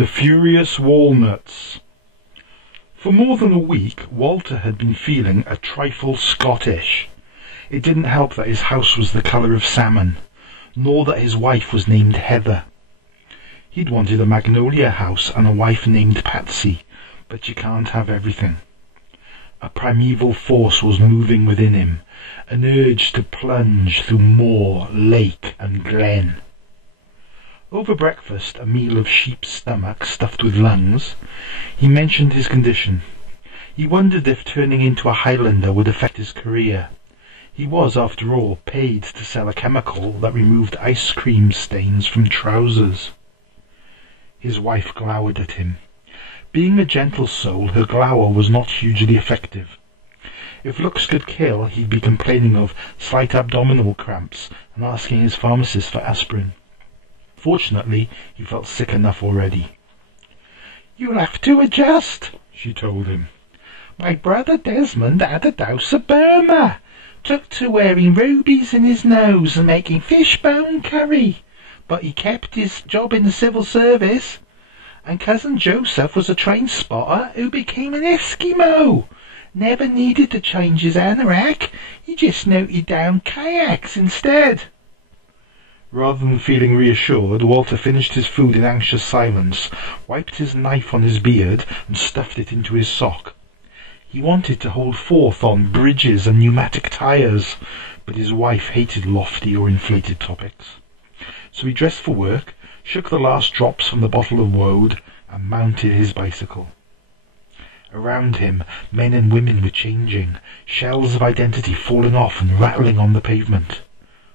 The Furious Walnuts. For more than a week, Walter had been feeling a trifle Scottish. It didn't help that his house was the colour of salmon, nor that his wife was named Heather. He'd wanted a magnolia house and a wife named Patsy, but you can't have everything. A primeval force was moving within him, an urge to plunge through moor, lake and glen. Over breakfast, a meal of sheep's stomach stuffed with lungs, he mentioned his condition. He wondered if turning into a Highlander would affect his career. He was, after all, paid to sell a chemical that removed ice cream stains from trousers. His wife glowered at him. Being a gentle soul, her glower was not hugely effective. If looks could kill, he'd be complaining of slight abdominal cramps and asking his pharmacist for aspirin. Fortunately, he felt sick enough already. "You'll have to adjust," she told him. "My brother Desmond had a dose of Burma. Took to wearing rubies in his nose and making fishbone curry. But he kept his job in the civil service. And cousin Joseph was a train spotter who became an Eskimo. Never needed to change his anorak. He just noted down kayaks instead." Rather than feeling reassured, Walter finished his food in anxious silence, wiped his knife on his beard, and stuffed it into his sock. He wanted to hold forth on bridges and pneumatic tyres, but his wife hated lofty or inflated topics. So he dressed for work, shook the last drops from the bottle of woad, and mounted his bicycle. Around him, men and women were changing, shells of identity falling off and rattling on the pavement.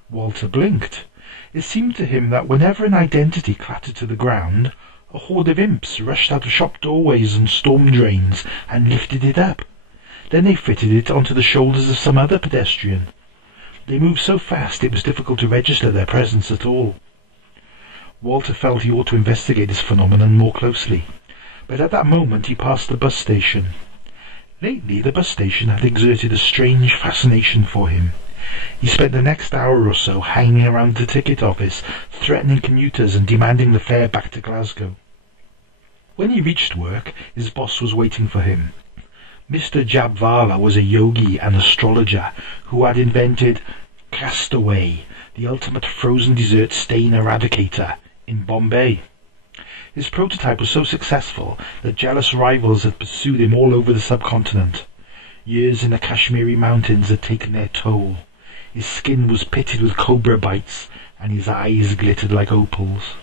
Walter blinked. It seemed to him that whenever an identity clattered to the ground, a horde of imps rushed out of shop doorways and storm drains and lifted it up. Then they fitted it onto the shoulders of some other pedestrian. They moved so fast it was difficult to register their presence at all. Walter felt he ought to investigate this phenomenon more closely, but at that moment he passed the bus station. Lately the bus station had exerted a strange fascination for him. He spent the next hour or so hanging around the ticket office, threatening commuters and demanding the fare back to Glasgow. When he reached work, his boss was waiting for him. Mr. Jabvala was a yogi and astrologer who had invented Castaway, the ultimate frozen dessert stain eradicator, in Bombay. His prototype was so successful that jealous rivals had pursued him all over the subcontinent. Years in the Kashmiri mountains had taken their toll. His skin was pitted with cobra bites, and his eyes glittered like opals.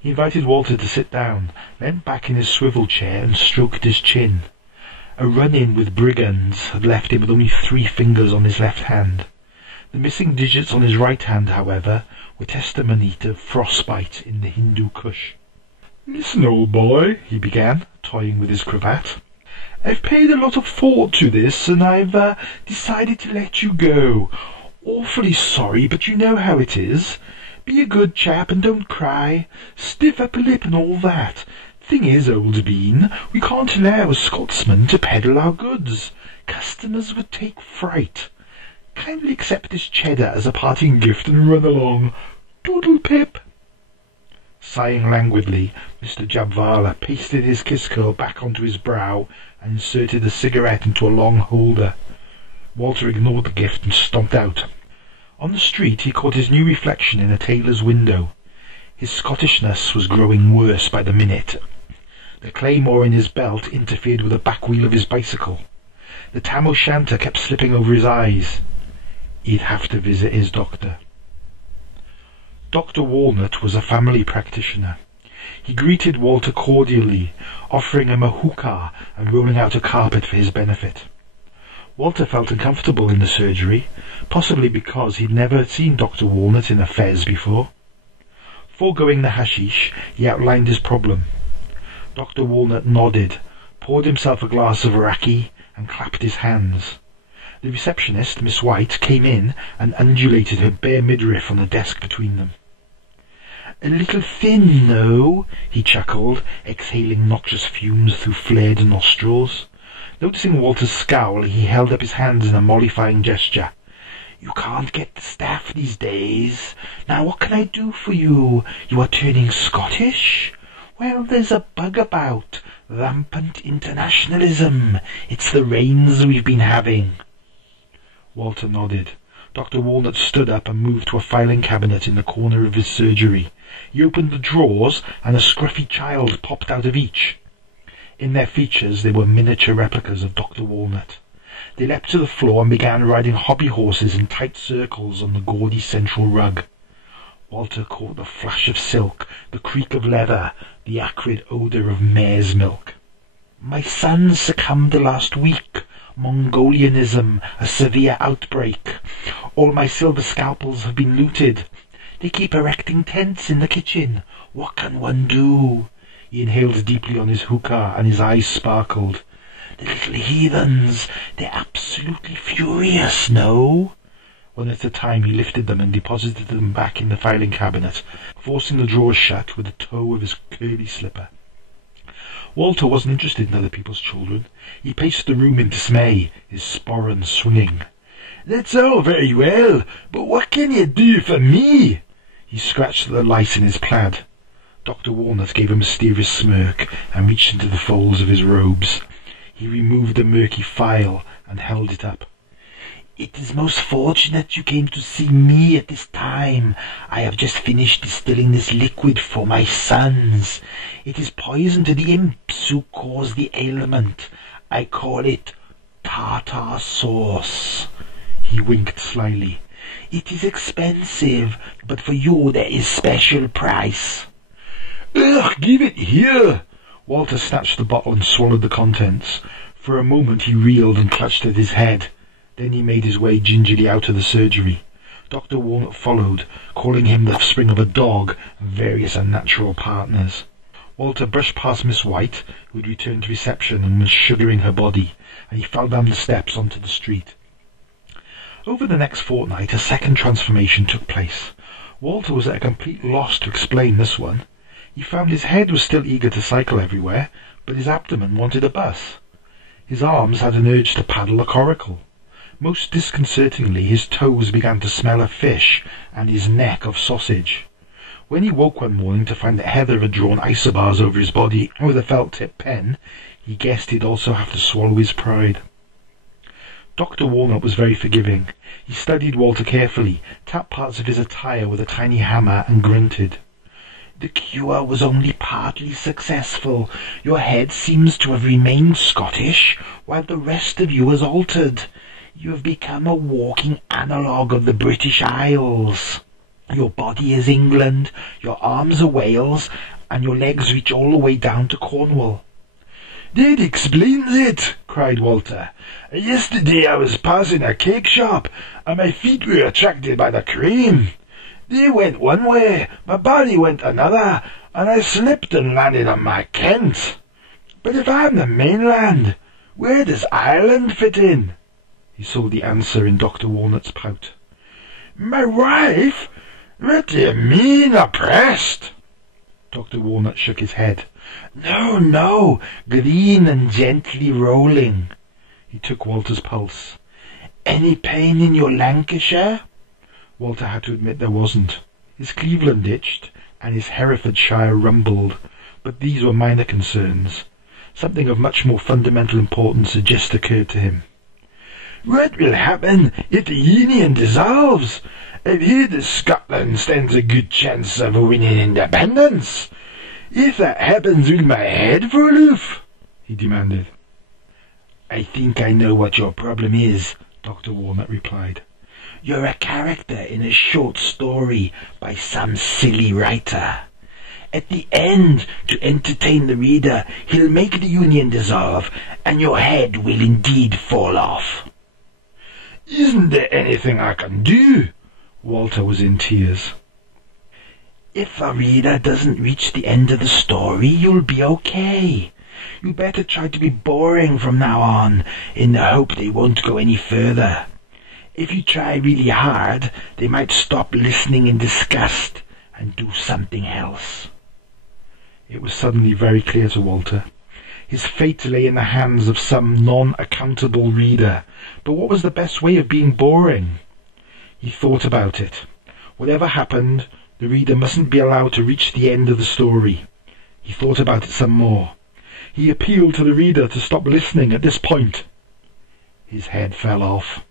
He invited Walter to sit down, leant back in his swivel chair and stroked his chin. A run-in with brigands had left him with only 3 fingers on his left hand. The missing digits on his right hand, however, were testimony to frostbite in the Hindu Kush. "Listen, old boy," he began, toying with his cravat. "I've paid a lot of thought to this, and I've decided to let you go. Awfully sorry, but you know how it is. Be a good chap and don't cry. Stiff upper lip and all that. Thing is, old bean, we can't allow a Scotsman to peddle our goods. Customers would take fright. Kindly accept this cheddar as a parting gift and run along. Doodle pip." Sighing languidly, Mr. Jabvala pasted his kiss curl back onto his brow and inserted a cigarette into a long holder. Walter ignored the gift and stomped out. On the street he caught his new reflection in a tailor's window. His Scottishness was growing worse by the minute. The claymore in his belt interfered with the back wheel of his bicycle. The tam o' shanter kept slipping over his eyes. He'd have to visit his doctor. Dr. Walnut was a family practitioner. He greeted Walter cordially, offering him a hookah and rolling out a carpet for his benefit. Walter felt uncomfortable in the surgery, possibly because he'd never seen Dr. Walnut in a fez before. Foregoing the hashish, he outlined his problem. Dr. Walnut nodded, poured himself a glass of raki, and clapped his hands. The receptionist, Miss White, came in and undulated her bare midriff on the desk between them. "A little thin, no?" he chuckled, exhaling noxious fumes through flared nostrils. Noticing Walter's scowl, he held up his hands in a mollifying gesture. "You can't get the staff these days. Now what can I do for you? You are turning Scottish? Well, there's a bug about. Rampant internationalism. It's the rains we've been having. Walter nodded. Dr. Walnut stood up and moved to a filing cabinet in the corner of his surgery. He opened the drawers, and a scruffy child popped out of each. In their features they were miniature replicas of Dr. Walnut. They leapt to the floor and began riding hobby horses in tight circles on the gaudy central rug. Walter caught the flash of silk, the creak of leather, the acrid odour of mare's milk. "My son succumbed last week. Mongolianism, a severe outbreak. All my silver scalpels have been looted. They keep erecting tents in the kitchen. What can one do?" He inhaled deeply on his hookah, and his eyes sparkled. "The little heathens, they're absolutely furious, no?" One at a time he lifted them and deposited them back in the filing cabinet, forcing the drawers shut with the toe of his curly slipper. Walter wasn't interested in other people's children. He paced the room in dismay, his sporran swinging. "That's all very well, but what can you do for me?" He scratched at the lice in his plaid. Dr. Walnut gave a mysterious smirk and reached into the folds of his robes. He removed a murky file and held it up. "It is most fortunate you came to see me at this time. I have just finished distilling this liquid for my sons. It is poison to the imps who cause the ailment. I call it tartar sauce." He winked slyly. "It is expensive, but for you there is special price." "Ugh, give it here!" Walter snatched the bottle and swallowed the contents. For a moment he reeled and clutched at his head. Then he made his way gingerly out of the surgery. Dr. Walnut followed, calling him the spring of a dog and various unnatural partners. Walter brushed past Miss White, who had returned to reception and was sugaring her body, and he fell down the steps onto the street. Over the next fortnight a second transformation took place. Walter was at a complete loss to explain this one. He found his head was still eager to cycle everywhere, but his abdomen wanted a bus. His arms had an urge to paddle a coracle. Most disconcertingly, his toes began to smell of fish, and his neck of sausage. When he woke one morning to find that Heather had drawn isobars over his body with a felt-tip pen, he guessed he'd also have to swallow his pride. Dr. Walnut was very forgiving. He studied Walter carefully, tapped parts of his attire with a tiny hammer, and grunted. "The cure was only partly successful. Your head seems to have remained Scottish, while the rest of you has altered. You have become a walking analogue of the British Isles. Your body is England, your arms are Wales, and your legs reach all the way down to Cornwall." "That explains it," cried Walter. "Yesterday I was passing a cake shop, and my feet were attracted by the cream. They went one way, my body went another, and I slipped and landed on my Kent. But if I'm the mainland, where does Ireland fit in?" He saw the answer in Dr. Walnut's pout. "My wife? What do you mean, oppressed?" Dr. Walnut shook his head. "No, no, green and gently rolling." He took Walter's pulse. "Any pain in your Lancashire?" Walter had to admit there wasn't. His Cleveland itched, and his Herefordshire rumbled, but these were minor concerns. Something of much more fundamental importance had just occurred to him. "What will happen if the Union dissolves? I've heard that Scotland stands a good chance of winning independence. If that happens, will my head fall off?" he demanded. "I think I know what your problem is," Dr. Walnut replied. "You're a character in a short story by some silly writer. At the end, to entertain the reader, he'll make the Union dissolve, and your head will indeed fall off." "Isn't there anything I can do?" Walter was in tears. "If the reader doesn't reach the end of the story, you'll be okay. You better try to be boring from now on, in the hope they won't go any further. If you try really hard, they might stop listening in disgust and do something else." It was suddenly very clear to Walter. His fate lay in the hands of some non-accountable reader, but what was the best way of being boring? He thought about it. Whatever happened, the reader mustn't be allowed to reach the end of the story. He thought about it some more. He appealed to the reader to stop listening at this point. His head fell off.